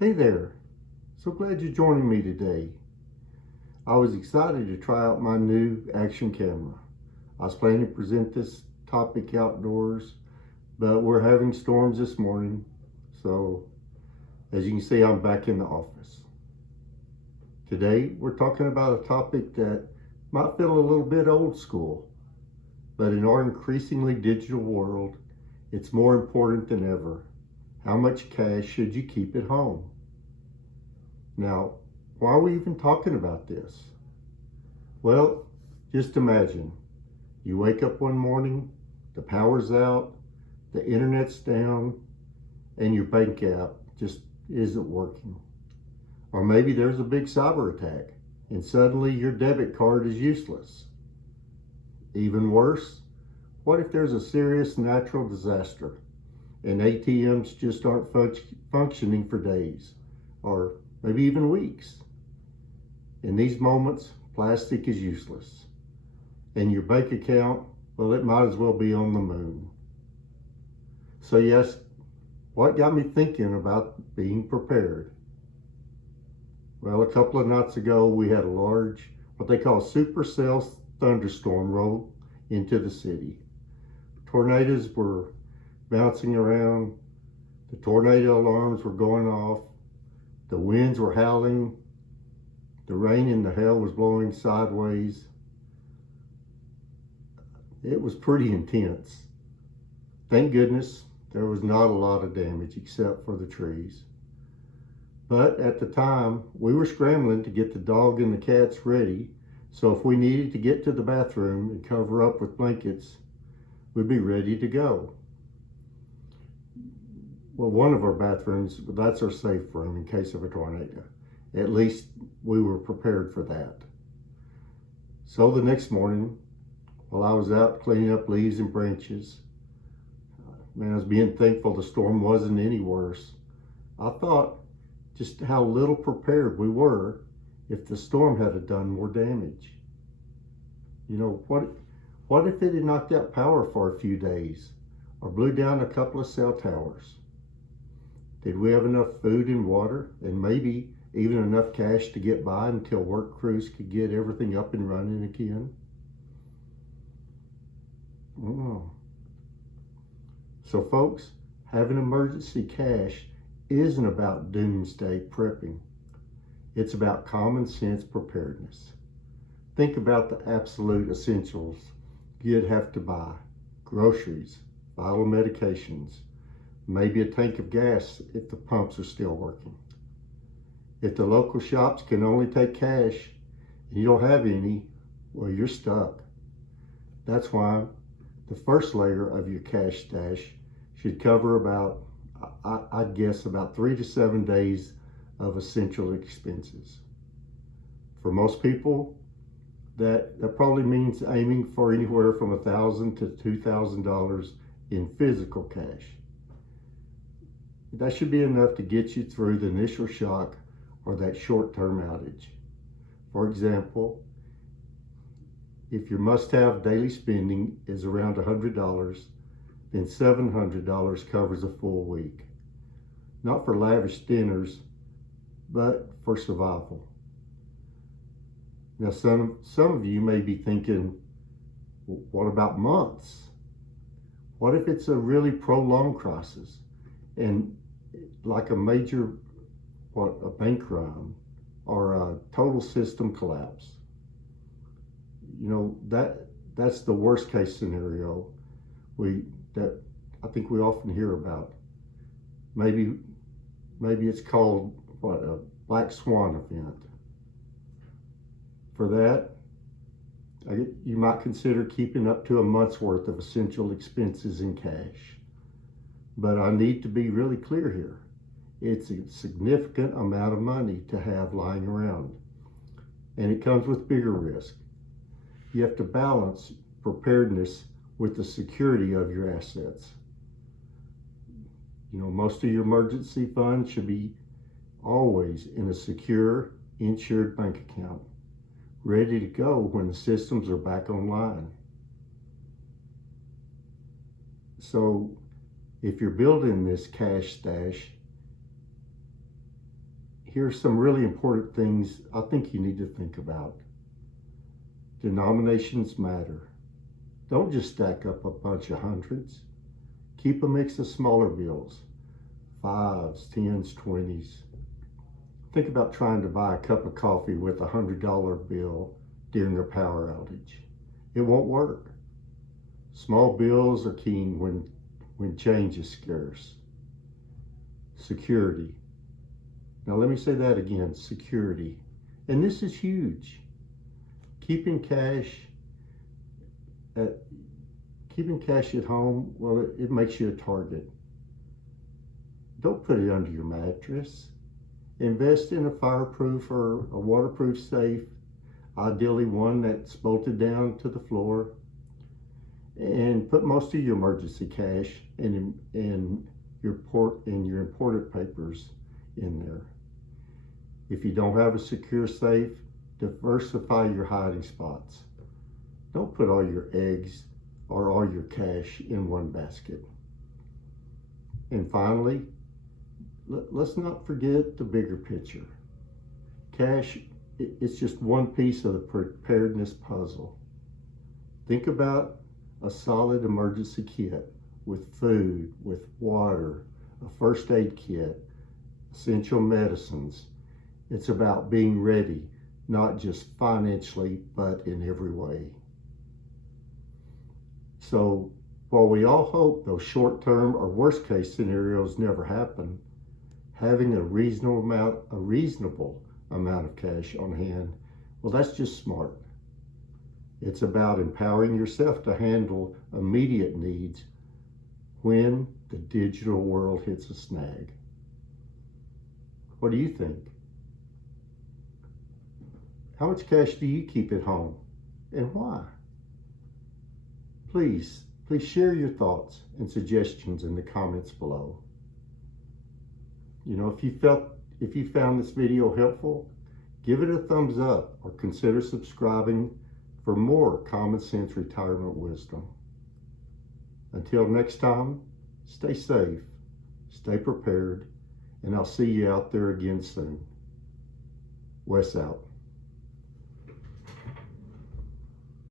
Hey there, so glad you're joining me today. I was excited to try out my new action camera. I was planning to present this topic outdoors, but we're having storms this morning, so as you can see, I'm back in the office. Today, we're talking about a topic that might feel a little bit old school, but in our increasingly digital world, it's more important than ever. How much cash should you keep at home? Now, why are we even talking about this? Well, just imagine you wake up one morning, the power's out, the internet's down, and your bank app just isn't working. Or maybe there's a big cyber attack and suddenly your debit card is useless. Even worse, what if there's a serious natural disaster and ATMs just aren't functioning for days or maybe even weeks? In these moments, plastic is useless. And your bank account, well, it might as well be on the moon. So yes, what got me thinking about being prepared? Well, a couple of nights ago, we had a large, what they call supercell thunderstorm roll into the city. Tornadoes were bouncing around. The tornado alarms were going off. The winds were howling. The rain and the hail was blowing sideways. It was pretty intense. Thank goodness there was not a lot of damage except for the trees. But at the time, we were scrambling to get the dog and the cats ready, so if we needed to get to the bathroom and cover up with blankets, we'd be ready to go. Well, one of our bathrooms, that's our safe room in case of a tornado. At least we were prepared for that. So the next morning, while I was out cleaning up leaves and branches, man, I was being thankful the storm wasn't any worse. I thought just how little prepared we were if the storm had done more damage. You know, what if it had knocked out power for a few days or blew down a couple of cell towers? Did we have enough food and water and maybe even enough cash to get by until work crews could get everything up and running again? So folks, having emergency cash isn't about doomsday prepping. It's about common sense preparedness. Think about the absolute essentials you'd have to buy: groceries, vital medications, maybe a tank of gas if the pumps are still working. If the local shops can only take cash and you don't have any, well, you're stuck. That's why the first layer of your cash stash should cover about, I'd guess, about 3 to 7 days of essential expenses. For most people, that probably means aiming for anywhere from $1,000 to $2,000 in physical cash. That should be enough to get you through the initial shock or that short-term outage. For example, if your must-have daily spending is around $100, then $700 covers a full week. Not for lavish dinners, but for survival. Now, some of you may be thinking, well, what about months? What if it's a really prolonged crisis and like a major, a bank run or a total system collapse? You know, that's the worst case scenario that I think we often hear about. Maybe it's called a black swan event. For that, you might consider keeping up to a month's worth of essential expenses in cash. But I need to be really clear here. It's a significant amount of money to have lying around, and it comes with bigger risk. You have to balance preparedness with the security of your assets. You know, most of your emergency funds should be always in a secure, insured bank account, ready to go when the systems are back online. So if you're building this cash stash, here's some really important things I think you need to think about. Denominations matter. Don't just stack up a bunch of hundreds. Keep a mix of smaller bills, 5s, 10s, 20s. Think about trying to buy a cup of coffee with a $100 bill during a power outage. It won't work. Small bills are keen when change is scarce. Security. Now let me say that again, security. And this is huge. Keeping cash at home, well, it makes you a target. Don't put it under your mattress. Invest in a fireproof or a waterproof safe, ideally one that's bolted down to the floor. And put most of your emergency cash and your important papers in there. If you don't have a secure safe, diversify your hiding spots. Don't put all your eggs or all your cash in one basket. And finally, let's not forget the bigger picture. Cash, it's just one piece of the preparedness puzzle. Think about a solid emergency kit with food, with water, a first aid kit, essential medicines. It's about being ready, not just financially, but in every way. So while we all hope those short-term or worst-case scenarios never happen, having a reasonable amount of cash on hand, well, that's just smart. It's about empowering yourself to handle immediate needs when the digital world hits a snag. What do you think? How much cash do you keep at home and why? Please share your thoughts and suggestions in the comments below. You know, if you found this video helpful, give it a thumbs up or consider subscribing for more common sense retirement wisdom. Until next time, stay safe, stay prepared, and I'll see you out there again soon. Wes out.